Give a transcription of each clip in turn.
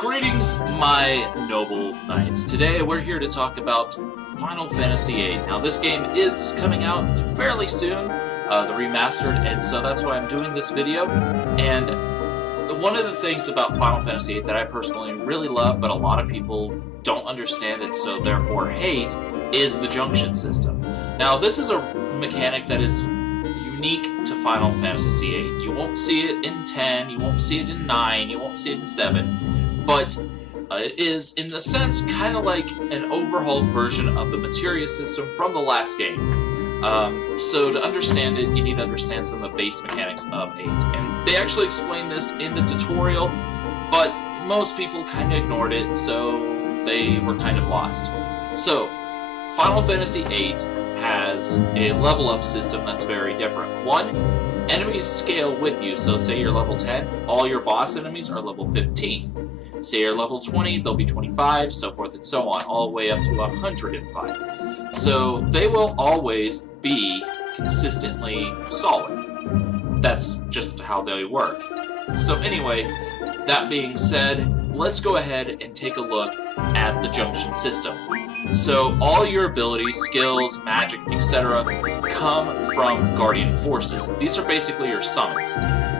Greetings, my noble knights. Today we're here to talk about Final Fantasy VIII. Now this game is coming out fairly soon, the remastered, and so that's why I'm doing this video. And one of the things about Final Fantasy VIII that I personally really love, but a lot of people don't understand it, so therefore hate, is the Junction System. Now this is a mechanic that is unique to Final Fantasy VIII. You won't see it in 10, you won't see it in 9, you won't see it in 7. But it is, in a sense, kind of like an overhauled version of the materia system from the last game. So to understand it, you need to understand some of the base mechanics of 8. And they actually explain this in the tutorial, but most people kind of ignored it, so they were kind of lost. So, Final Fantasy VIII has a level-up system that's very different. One, enemies scale with you, so say you're level 10, all your boss enemies are level 15. Say you're level 20, they'll be 25, so forth and so on, all the way up to 105. So they will always be consistently solid. That's just how they work. So anyway, that being said, let's go ahead and take a look at the Junction System. So all your abilities, skills, magic, etc. come from Guardian Forces. These are basically your summons,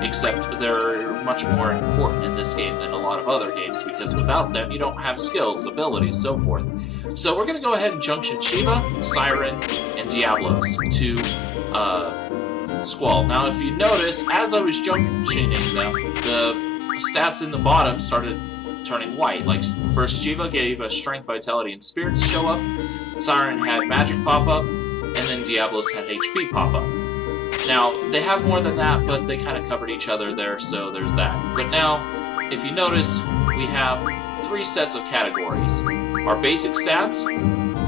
except they're much more important in this game than a lot of other games, because without them you don't have skills, abilities, so forth. So we're going to go ahead and junction Shiva, Siren, and Diablos to Squall. Now if you notice, as I was junctioning them, the stats in the bottom started turning white. Like first Shiva gave a strength, vitality, and spirit to show up, Siren had magic pop up, and then Diablos had HP pop up. Now, they have more than that, but they kind of covered each other there, so there's that. But now, if you notice, we have 3 sets of categories. Our basic stats,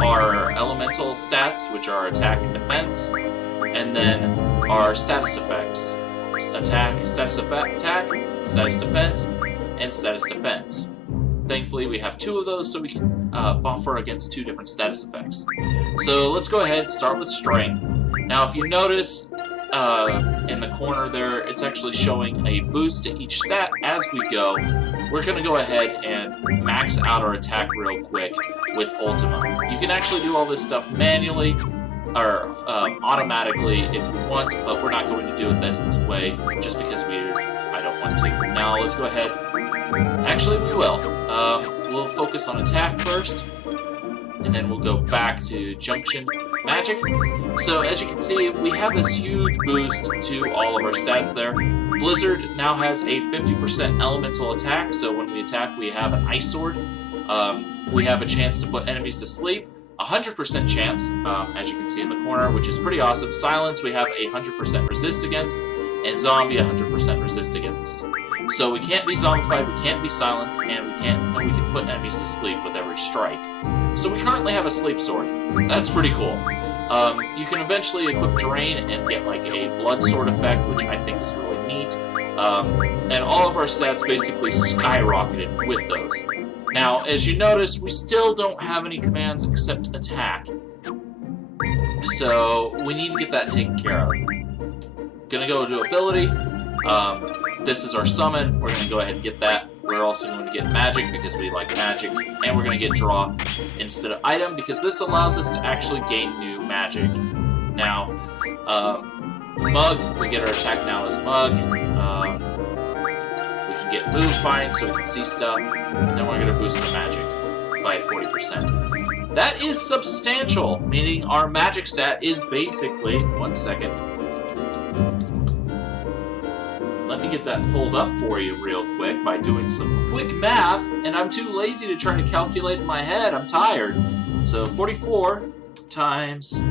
our elemental stats, which are attack and defense, and then our status effects. Attack, status defense, and status defense. Thankfully, we have 2 of those, so we can buffer against 2 different status effects. So let's go ahead and start with strength. Now, if you notice in the corner there, it's actually showing a boost to each stat as we go. We're going to go ahead and max out our attack real quick with Ultima. You can actually do all this stuff manually or automatically if you want, but we're not going to do it this way just because I don't want to. Now let's go ahead. Actually, we will. We'll focus on attack first, and then we'll go back to Junction Magic. So as you can see, we have this huge boost to all of our stats there. Blizzard now has a 50% elemental attack, so when we attack, we have an Ice Sword. We have a chance to put enemies to sleep. 100% chance, as you can see in the corner, which is pretty awesome. Silence, we have a 100% resist against, and Zombie 100% resist against. So we can't be zombified, we can't be silenced, and we can put enemies to sleep with every strike. So we currently have a sleep sword. That's pretty cool. You can eventually equip Drain and get like a blood sword effect, which I think is really neat. And all of our stats basically skyrocketed with those. Now, as you notice, we still don't have any commands except attack. So we need to get that taken care of. Gonna go to ability. This is our summon. We're going to go ahead and get that. We're also going to get magic because we like magic. And we're going to get draw instead of item because this allows us to actually gain new magic. Now, Mug, we get our attack now as Mug. We can get move fine so we can see stuff. And then we're going to boost our magic by 40%. That is substantial, meaning our magic stat is basically... One second. Let me get that pulled up for you real quick by doing some quick math, and I'm too lazy to try to calculate in my head. I'm tired. So 44 times would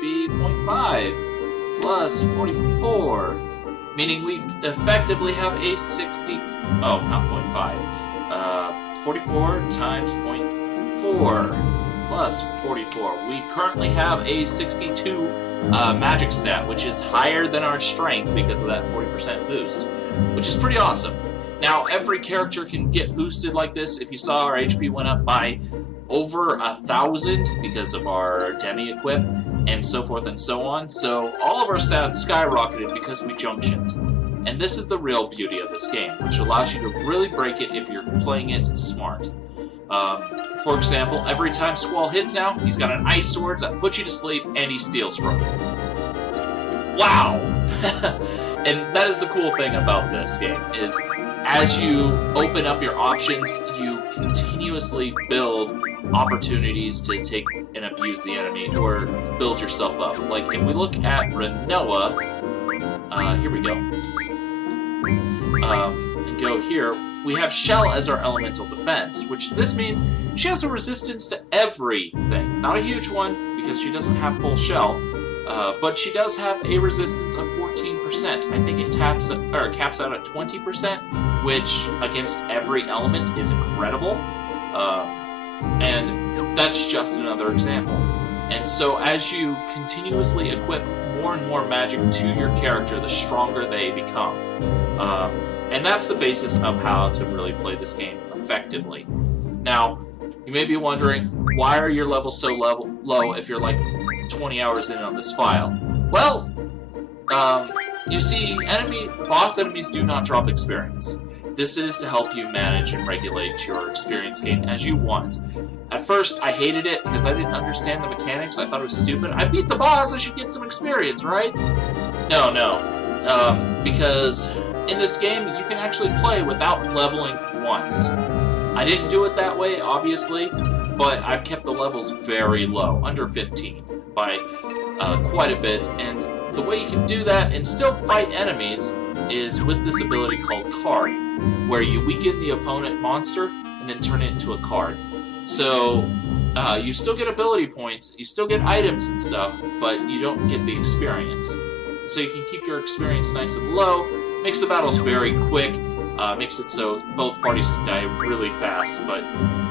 be 0.5 plus 44, meaning we effectively have a 60. Oh, not 0.5. 44 times 0.4. Plus 44. We currently have a 62 magic stat, which is higher than our strength because of that 40% boost, which is pretty awesome. Now, every character can get boosted like this. If you saw, our HP went up by over 1,000 because of our demi-equip, and so forth and so on. So all of our stats skyrocketed because we junctioned. And this is the real beauty of this game, which allows you to really break it if you're playing it smart. For example, every time Squall hits now, he's got an ice sword that puts you to sleep and he steals from you. Wow! And that is the cool thing about this game, is as you open up your options, you continuously build opportunities to take and abuse the enemy or build yourself up. Like, if we look at Renoa, here we go, and go here, we have Shell as our elemental defense, which this means she has a resistance to everything. Not a huge one, because she doesn't have full Shell, but she does have a resistance of 14%. I think it caps out at 20%, which against every element is incredible. And that's just another example. And so as you continuously equip more and more magic to your character, the stronger they become. And that's the basis of how to really play this game effectively. Now, you may be wondering, why are your levels so low if you're like 20 hours in on this file? Well, you see, boss enemies do not drop experience. This is to help you manage and regulate your experience gain as you want. At first, I hated it because I didn't understand the mechanics. I thought it was stupid. I beat the boss, I should get some experience, right? No. Because in this game, you can actually play without leveling once. I didn't do it that way, obviously, but I've kept the levels very low, under 15, by quite a bit. And the way you can do that and still fight enemies is with this ability called Card, where you weaken the opponent monster and then turn it into a card. So you still get ability points, you still get items and stuff, but you don't get the experience. So you can keep your experience nice and low, makes the battles very quick, makes it so both parties can die really fast. But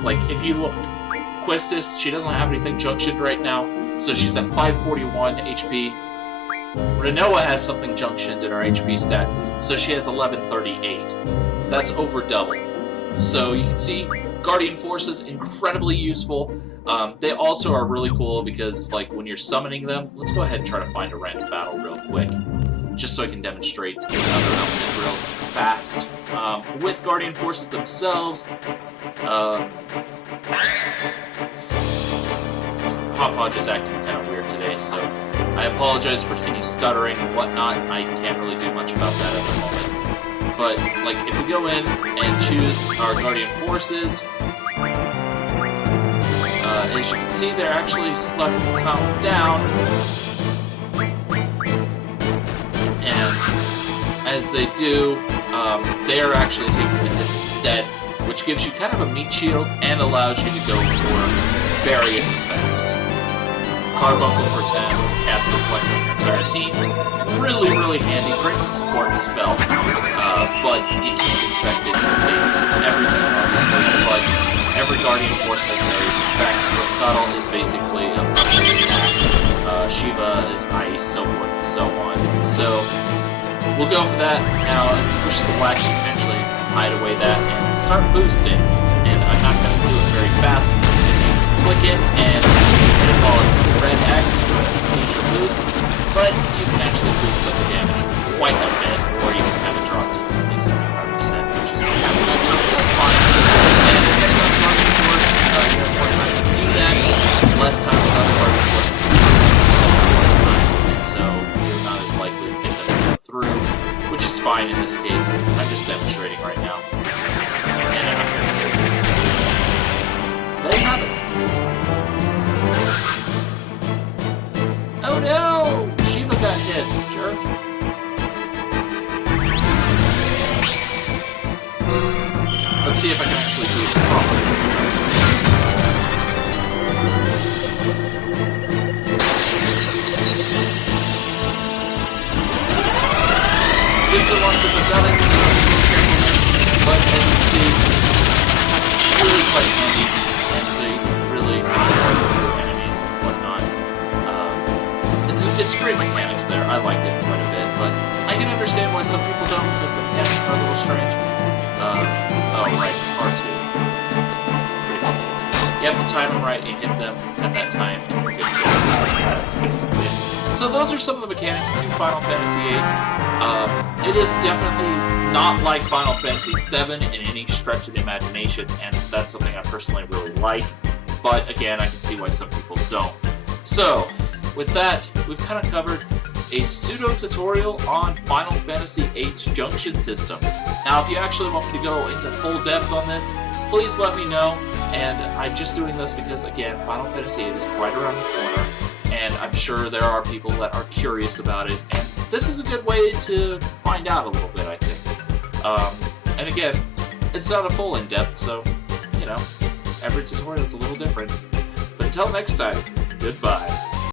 like, if you look, Questis, she doesn't have anything junctioned right now, so she's at 541 HP. Renoa has something junctioned in her HP stat, so she has 1138. That's over double. So you can see Guardian Forces, incredibly useful. They also are really cool because, like, when you're summoning them, let's go ahead and try to find a random battle real quick, just so I can demonstrate another element real fast. With Guardian Forces themselves, Hotpodge is acting kind of weird today, so I apologize for any stuttering and whatnot. I can't really do much about that at the moment. But, like, if we go in and choose our Guardian Forces, as you can see, they're actually starting to count down. And as they do, they are actually taking the hits instead, which gives you kind of a meat shield and allows you to go for various effects. Carbuncle, for example, cast Reflect on your entire team. Really, really handy. Great support spell. But you can't expect it to save everything, obviously. But every Guardian Force has various effects. Cuddle is basically a funny attack. Shiva is ice, so forth and so on. So, we'll go for that. Now, if you push some wax, you can actually hide away that and start boosting. And I'm not going to do it very fast. Click it and hit it while it's red X to use your boost, but you can actually boost up the damage quite a bit, or you can have it drop to at least 75%, which is what happened that time. That's fine. And depending on Guardian Force, you have more time to do that, less time with other Guardian Force, less time, and so you're not as likely to get them to go through, which is fine in this case. I'm just demonstrating right now. And I'm not going to say this. There you have it. Oh no! Shiva got hit, jerk. Let's see if I can actually do this properly this time. Gives it once if I've done it, so but as you can see, it's really quite handy, and so you can really enemies and whatnot. It's great mechanics there. I like it quite a bit, but I can understand why some people don't, because the mechanics are a little strange. Oh right, it's R2. Pretty cool. You have to time them right, you hit them at that time, and you're good to go. That's basically it. So those are some of the mechanics to Final Fantasy VIII. It is definitely not like Final Fantasy VII in any stretch of the imagination, and that's something I personally really like. But again, I can see why some people don't. So, with that, we've kind of covered a pseudo-tutorial on Final Fantasy VIII's Junction System. Now, if you actually want me to go into full depth on this, please let me know. And I'm just doing this because, again, Final Fantasy VIII is right around the corner, and I'm sure there are people that are curious about it, and this is a good way to find out a little bit, I think. And again, it's not a full in-depth, so, you know, every tutorial is a little different. But until next time, goodbye.